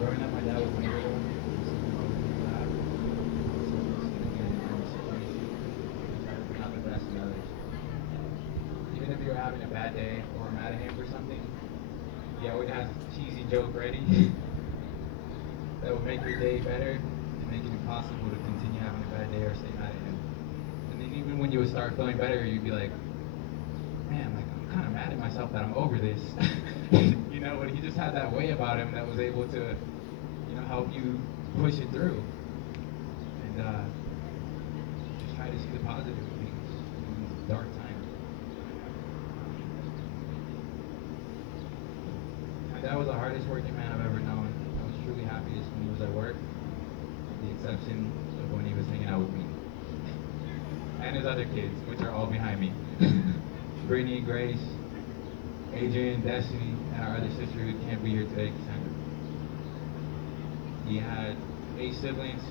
Growing up, my dad was my hero. He was someone I always made laugh. He was someone who stood again in every situation and tried to bring out the best in others. Even if you were having a bad day or mad at him for something, he always has a cheesy joke ready that will make your day better and make it impossible to continue having a bad day or stay mad at him. And then even when you would start feeling better, you'd be like, man, like I'm kind of mad at myself that I'm over this. But he just had that way about him that was able to, help you push it through and just try to see the positive things in these dark times. My dad was the hardest working man I've ever known. I was truly happiest when he was at work, with the exception of when he was hanging out with me and his other kids, which are all behind me. Brittany, Grace, Adrian, Destiny, and our other sister who can't be here today, Cassandra. He had 8 siblings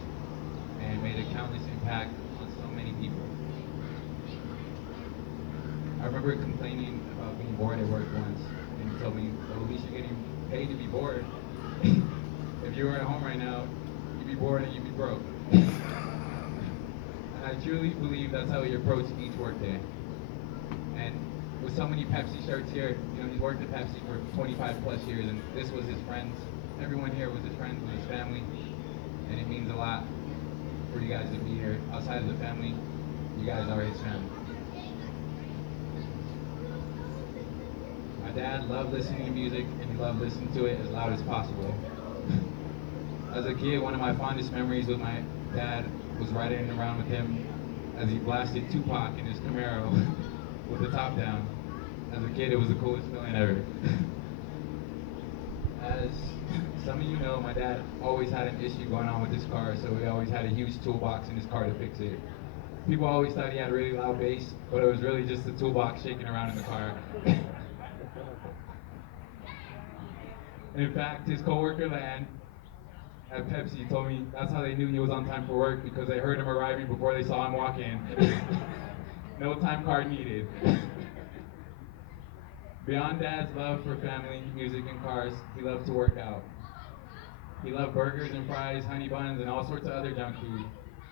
and made a countless impact on so many people. I remember complaining about being bored at work once, and he told me, well, at least you're getting paid to be bored. If you were at home right now, you'd be bored and you'd be broke. And I truly believe that's how he approached each workday. And with so many Pepsi shirts here, he's worked at Pepsi for 25 plus years, and this was his friends. Everyone here was his friends, was his family, and it means a lot for you guys to be here. Outside of the family, you guys are his family. My dad loved listening to music, and he loved listening to it as loud as possible. As a kid, one of my fondest memories with my dad was riding around with him as he blasted Tupac in his Camaro with the top down. As a kid, it was the coolest feeling ever. As some of you know, my dad always had an issue going on with his car, so he always had a huge toolbox in his car to fix it. People always thought he had a really loud bass, but it was really just the toolbox shaking around in the car. In fact, his coworker Lan at Pepsi told me that's how they knew he was on time for work, because they heard him arriving before they saw him walk in. No time card needed. Beyond Dad's love for family, music, and cars, he loved to work out. He loved burgers and fries, honey buns, and all sorts of other junk food,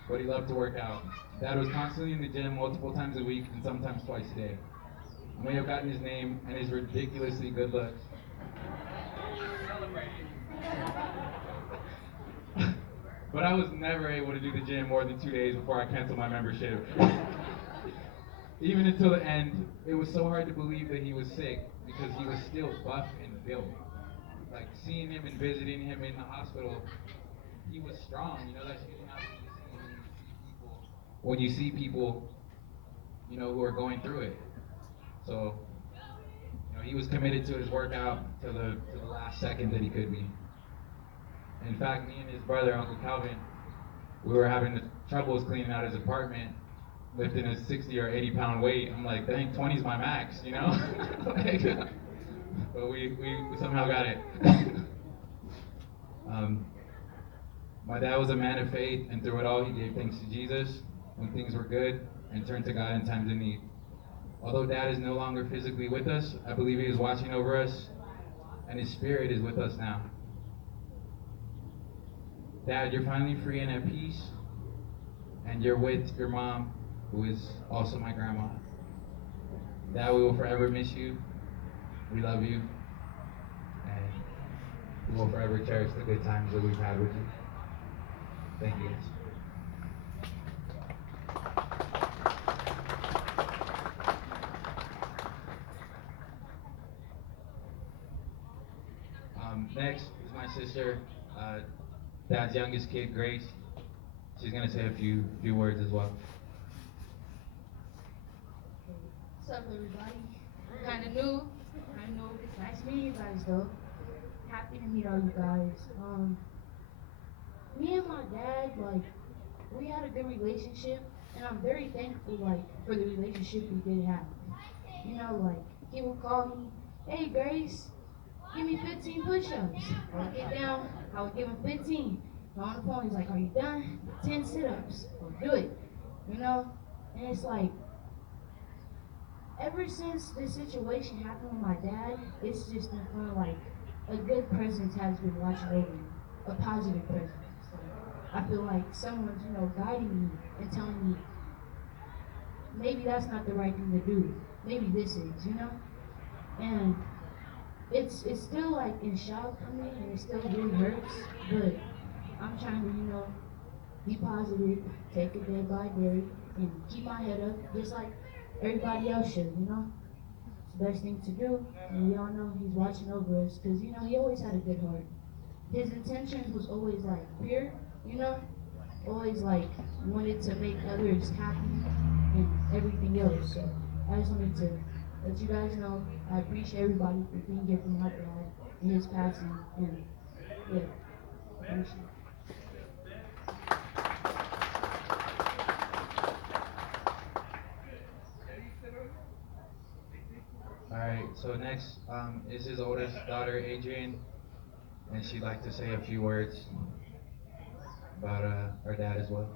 but he loved to work out. Dad was constantly in the gym multiple times a week and sometimes twice a day. You may have gotten his name and his ridiculously good looks. But I was never able to do the gym more than 2 days before I canceled my membership. Even until the end, it was so hard to believe that he was sick because he was still buff and built. Like seeing him and visiting him in the hospital, he was strong. That's usually not when you see people, who are going through it. So, he was committed to his workout to the last second that he could be. In fact, me and his brother, Uncle Calvin, we were having the troubles cleaning out his apartment, lifting a 60 or 80 pound weight. I'm like, dang, 20 is my max, like, but we somehow got it. um, my dad was a man of faith, and through it all, he gave thanks to Jesus when things were good and turned to God in times of need. Although Dad is no longer physically with us, I believe he is watching over us, and his spirit is with us now. Dad, you're finally free and at peace, and you're with your mom, who is also my grandma. Dad, we will forever miss you. We love you, and we will forever cherish the good times that we've had with you. Thank you, guys. Next is my sister, Dad's youngest kid, Grace. She's gonna say a few words as well. What's up, everybody? Kind of new. I know. Nice meeting you guys, though. Happy to meet all you guys. Me and my dad, like, we had a good relationship, and I'm very thankful, like, for the relationship we did have. Like, he would call me, hey, Grace, give me 15 push-ups. I would get down, I would give him 15. On the phone, he's like, are you done? 10 sit-ups. Or do it. And it's like, ever since this situation happened with my dad, it's just been kind of like a good presence has been watching over me. a positive presence. I feel like someone's, guiding me and telling me maybe that's not the right thing to do. Maybe this is. And it's still like in shock for me and it still really hurts, but I'm trying to, be positive, take it day by day, and keep my head up just like everybody else should. It's the best thing to do, and we all know he's watching over us, because, he always had a good heart. His intentions was always like pure, you know, always like wanted to make others happy and everything else. So I just wanted to let you guys know I appreciate everybody for being here for my dad and his passing. And yeah, appreciate it. Alright, so next is his oldest daughter, Adrian, and she'd like to say a few words about her dad as well.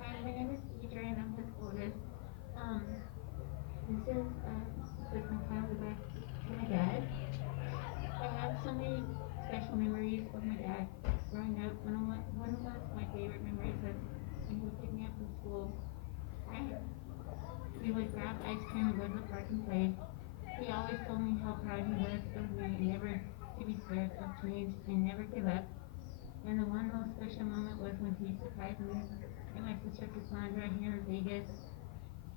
Hi, my name is Adrian. I'm his oldest. Um, this is my childhood back to my dad. I have so many special memories of my dad growing up. One of my favorite memories is when he would pick me up from school and we would grab ice cream and go to the park and play. He always told me how proud he was of me and never to be scared of change and never give up. And the one most special moment was when he surprised me and my sister Cassandra here in Vegas.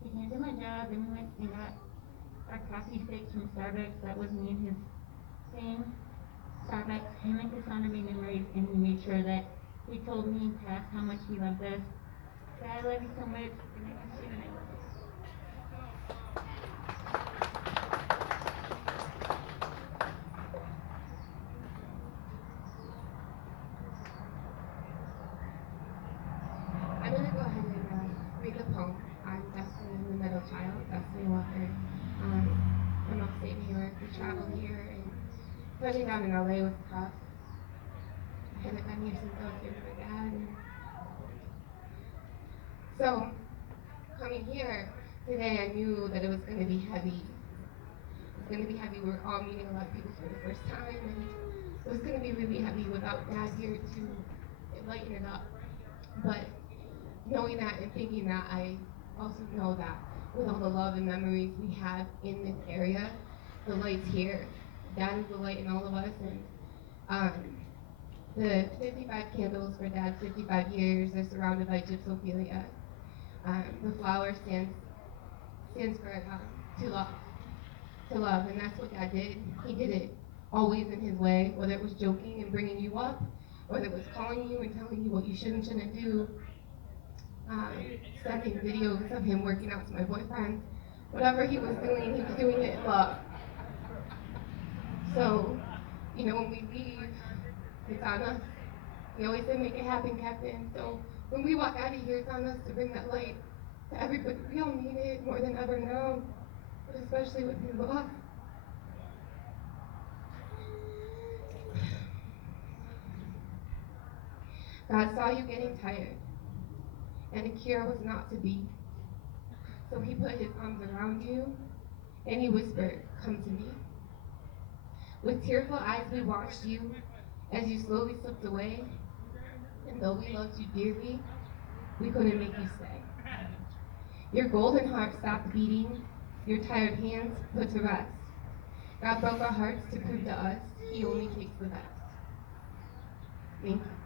He came to my job and we went and got our coffee fix from Starbucks. That was me and his thing. Starbucks, him and Cassandra made memories and he made sure that he told me in past how much he loved us. Dad, I love you so much and I miss you and I love you. I'm gonna go ahead and read the poem. I'm Destiny, the middle child, Destiny Walker. I'm upstate New York. We traveled here, and touching down in LA was tough. I hadn't been here since I was here with my dad. And so, coming here today, I knew that it was gonna be heavy. It was gonna be heavy. We're all meeting a lot of people for the first time, and it was gonna be really heavy without dad here to lighten it up. But knowing that and thinking that, I also know that with all the love and memories we have in this area, the light's here. Dad is the light in all of us, and the 55 candles for Dad's 55 years are surrounded by gypsophilia. The flower stands for to love, and that's what Dad did. He did it always in his way, whether it was joking and bringing you up, whether it was calling you and telling you what you should and shouldn't do, sending videos of him working out to my boyfriend. Whatever he was doing it in love. So, when we leave, it's on us. We always say, make it happen, Captain. So when we walk out of here, it's on us to bring that light to everybody. We all need it more than ever now, but especially with his loss. God saw you getting tired, and a cure was not to be. So he put his arms around you, and he whispered, come to me. With tearful eyes we watched you as you slowly slipped away, and though we loved you dearly, we couldn't make you stay. Your golden heart stopped beating, your tired hands put to rest. God broke our hearts to prove to us he only takes the best. Thank you.